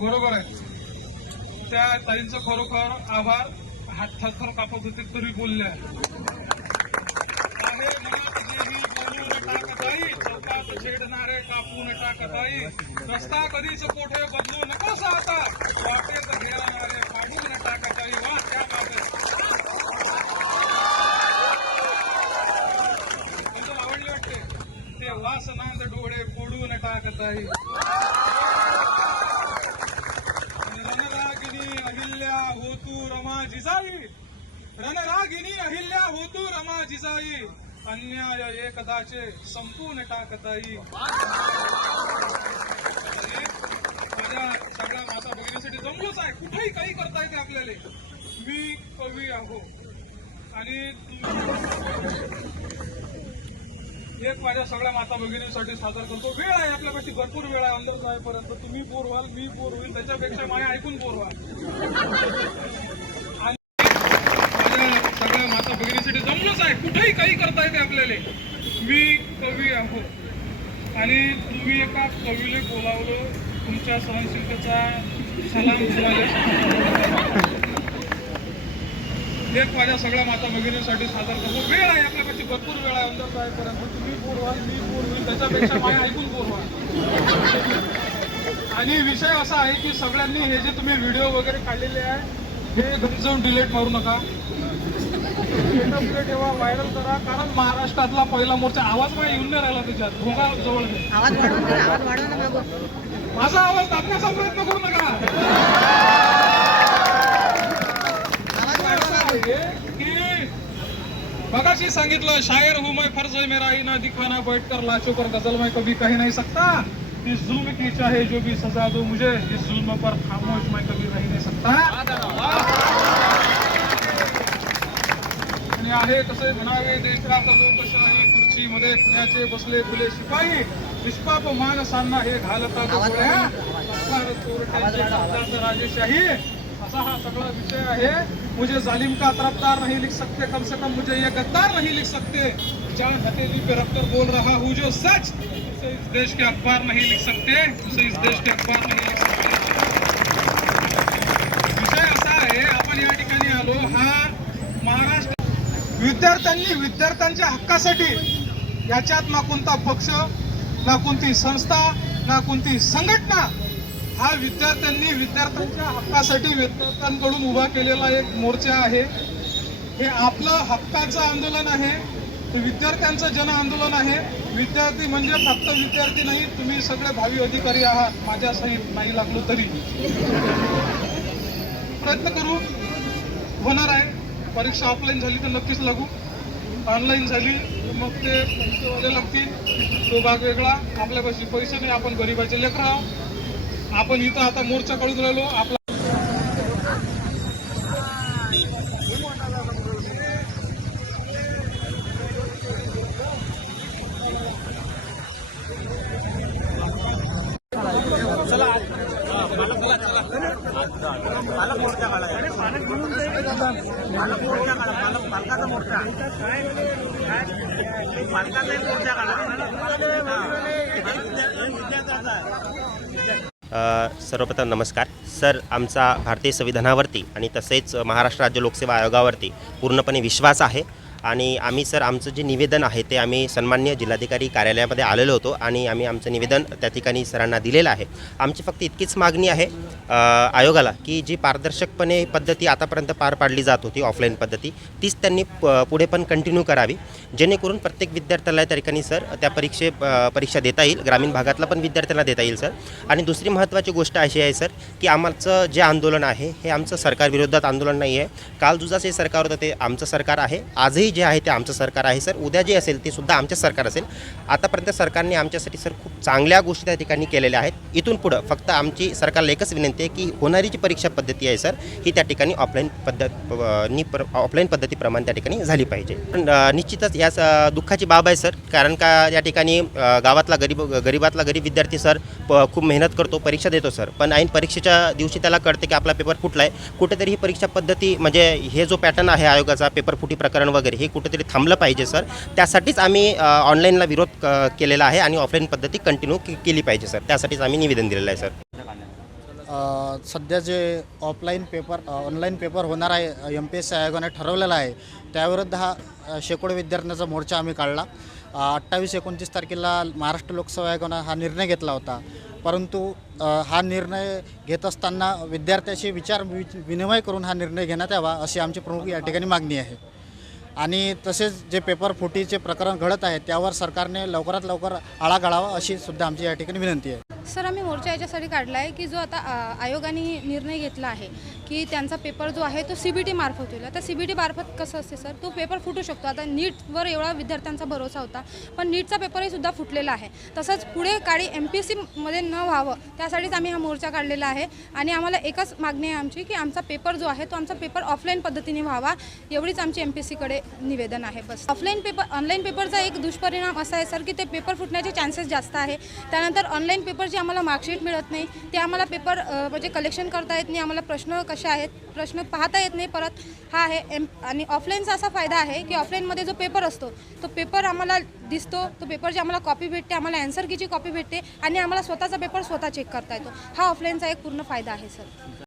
बरोबर आहे. त्या ताईंचं खरोखर आभार. हात थरथर कापत होते तरी बोलल्या. आहे मनात जेही बोलू नका कताई, चौकात छेडणारे कापू नका कताई, रस्ता कधीच कोठे बदलू नकोस आता, वाटेत घेणारे काढू नका कताई. वा क्या बात आहे. तुमचं आवडली वाटते ते वासनांत डोळे फोडू नका कताई. अहिल्या होतू रमा जिजाई, रणरागिनी अहिल्या होतू रमा जिजाई, अन्याय एकदाचे संपून टाकताई. माझ्या सगळ्या माता भगिनीसाठी जमलोच आहे. कुठेही काही करता येते आपल्याला. मी कवी आहो आणि एक माझ्या सगळ्या माता भगिनींसाठी सादर करतो. वेळ आहे आपल्यापाशी, भरपूर वेळ आहे. अंदर जाईपर्यंत तुम्ही बोर व्हाल, मी बोर होईल, त्याच्यापेक्षा मला ऐकून बोर व्हाल. आणि माझ्या सगळ्या माता भगिनींसाठी जमलोच आहे. कुठेही काही करता येते आपल्याला. मी कवी आहो आणि तुम्ही एका कवीला बोलावलं तुमच्या सहनशीलतेचा सलाम तुम्हाला. एक माझ्या सगळ्या माता भगिनींसाठी सादर करतो. वेळ आहे आपल्यापाशी, भरपूर वेळ आहे. अंदर जाईपर्यंत तुम्ही बोर व्हाल, मी बोर होईल, त्याच्यापेक्षा मला ऐकून बोर व्हाल. आणि विषय असा आहे की सगळ्यांनी हे जे तुम्ही व्हिडिओ वगैरे काढलेले आहे हे घरी जाऊन डिलीट मारू नका. ठेवा, व्हायरल करा. कारण महाराष्ट्रातला पहिला मोर्चा. आवाज मला येऊन नाही राहिला त्याच्यात. भोगा जवळ माझा आवाज दाबण्याचा प्रयत्न करू नका. बगाशी सांगितलं शायर हूं मैं, फर्ज है मेरा इना दिखाना, बैठकर लाशों पर गजल में कभी कह नहीं सकता, इस जुल्म की चाहे जो भी सजा दो मुझे, इस जुल्म पर खामोश मैं कभी रह नहीं सकता. आणि आहे कसे म्हणावे देशात लोकशाही, खुर्चीमध्ये पुण्याचे बसले खुले शिपाई, निष्पाप माणसांना हे घालतात गोळ्या, सरकार चोरट्यांचे कागदाचं राजेशाही. असा हा सगळा विषय आहे. मुझे जालिम का तरफदार नहीं लिख सकते, कम से कम मुझे ये गद्दार नहीं लिख सकते. जान हथेली पे रखकर बोल रहा हूँ जो सच, उसे इस देश के अखबार नहीं लिख सकते, उसे इस देश के अखबार नहीं लिख सकते. विषय असा आहे, आपण या ठिकाणी आलो. हा महाराष्ट्र विद्यार्थ्यांच्या हक्कासाठी याच्यात ना कोणता पक्ष, ना कोणती संस्था, ना कोणती संघटना, हा विद्यार्थ्यांच्या हक्कासाठी विद्यार्थ्यांकडून उभा केलेला एक मोर्चा आहे. हे आपलं हक्काचं आंदोलन आहे. हे विद्यार्थ्यांचं जन आंदोलन आहे. विद्यार्थी म्हणजे फक्त विद्यार्थी नाही, तुम्ही सगळे भावी अधिकारी आहात. माझ्या सहित नाही लागलो तरी प्रयत्न करू. होणार आहे. परीक्षा ऑफलाईन झाली तर नक्कीच लागू, ऑनलाईन झाली मग ते पैसे लागतील, तो भाग वेगळा. आपल्यापाशी पैसे नाही, आपण गरीबाचे लेकरं आहोत. आपण इथं आता मोर्चा काढून राहिलो. आपला सर्वप्रथम नमस्कार सर. आमचा भारतीय संविधानावरती आणि तसेच महाराष्ट्र राज्य लोकसेवा आयोगावरती पूर्णपणे विश्वास आहे. आणि आम्ही सर आमचं जे निवेदन आहे ते आम्ही सन्माननीय जिल्हाधिकारी कार्यालयामध्ये आलेलो होतो आणि आम्ही आमचं निवेदन त्या ठिकाणी सरांना दिलेलं आहे. आमची फक्त इतकीच मागणी आहे आयोगाला की जी पारदर्शकपणे पद्धती आतापर्यंत पार पाडली जात होती ऑफलाईन पद्धती, तीच त्यांनी पुढे पण कंटिन्यू करावी, जेणेकरून प्रत्येक विद्यार्थ्याला त्या ठिकाणी सर त्या परीक्षा देता येईल. ग्रामीण भागातला पण विद्यार्थ्यांना देता येईल सर. आणि दुसरी महत्त्वाची गोष्ट अशी आहे सर की आमचं जे आंदोलन आहे हे आमचं सरकारविरोधात आंदोलन नाही आहे. काल जुजाचे सरकार होतं ते आमचं सरकार आहे, आजही जे आहे ते आमचं सरकार आहे सर. उद्या जे असेल ते सुद्धा आमचं सरकार असेल. आतापर्यंत सरकारने आमच्यासाठी सर खूप चांगल्या गोष्टी त्या ठिकाणी केलेल्या आहेत. इथून पुढं फक्त आमची सरकारला एकच विनंती आहे की होणारी जी परीक्षा पद्धती आहे सर ही त्या ठिकाणी ऑफलाईन पद्धतीप्रमाणे त्या ठिकाणी झाली पाहिजे. निश्चितच यास दुःखाची बाब आहे सर, कारण का या ठिकाणी गावातला गरीबातला गरीब विद्यार्थी सर खूप मेहनत करतो, परीक्षा देतो सर, पण ऐन परीक्षेच्या दिवशी त्याला कळते की आपला पेपर फुटला आहे. कुठेतरी ही परीक्षा पद्धती म्हणजे हे जो पॅटर्न आहे आयोगाचा पेपर फुटी प्रकरण वगैरे हे कुठेतरी थांबलं पाहिजे सर. त्यासाठीच आम्ही ऑनलाईनला विरोध केलेला आहे आणि ऑफलाईन पद्धती कंटिन्यू केली पाहिजे सर. त्यासाठीच आम्ही निवेदन दिलेलं आहे सर. सध्या जे ऑनलाईन पेपर होणार आहे MPSC आयोगाने ठरवलेला आहे त्याविरुद्ध हा शेकडो विद्यार्थ्यांचा मोर्चा आम्ही काढला. 28-29 तारखेला महाराष्ट्र लोकसेवा आयोगानं हा निर्णय घेतला होता. परंतु हा निर्णय घेत असताना विद्यार्थ्याशी विनिमय करून हा निर्णय घेण्यात यावा अशी आमची प्रमुख या ठिकाणी मागणी आहे. आणि तसेच जे पेपर फुटीचे प्रकरण घडत आहे त्यावर सरकारने लवकरात लवकर आळा घालावा अशी सुद्धा आमची या ठिकाणी विनंती आहे. सर, आम्ही मोर्चा याच्यासाठी काढला आहे की जो आता आयोगाने निर्णय घेतला आहे की त्यांचा पेपर जो आहे तो CBT मार्फत होईल. आता CBT मार्फत कसं असते सर, तो पेपर फुटू शकतो. आता नीटवर एवढा विद्यार्थ्यांचा भरोसा होता, पण नीटचा पेपरही सुद्धा फुटलेला आहे. तसंच पुढे काळी MPSCमध्ये न व्हावं त्यासाठीच आम्ही हा मोर्चा काढलेला आहे. आणि आम्हाला एकच मागणी आहे आमची की आमचा पेपर जो आहे तो आमचा पेपर ऑफलाईन पद्धतीने व्हावा, एवढीच आमची MPSCकडे निवेदन आहे. बस ऑनलाईन पेपरचा एक दुष्परिणाम असा आहे सर की ते पेपर फुटण्याचे चान्सेस जास्त आहे. त्यानंतर ऑनलाईन पेपरची आम्हाला मार्कशीट मिळत नाही, ते आम्हाला पेपर म्हणजे कलेक्शन करता येत नाही, आम्हाला प्रश्न कसे आहेत प्रश्न पाहता येत नाही. परत हा आहे आणि ऑफलाईनचा असा फायदा आहे की ऑफलाईनमध्ये जो पेपर असतो तो पेपर आम्हाला दिसतो, तो पेपरची आम्हाला कॉपी भेटते, आम्हाला ॲन्सर कीची कॉपी भेटते आणि आम्हाला स्वतःचा पेपर स्वतः चेक करता येतो. हा ऑफलाईनचा एक पूर्ण फायदा आहे सर.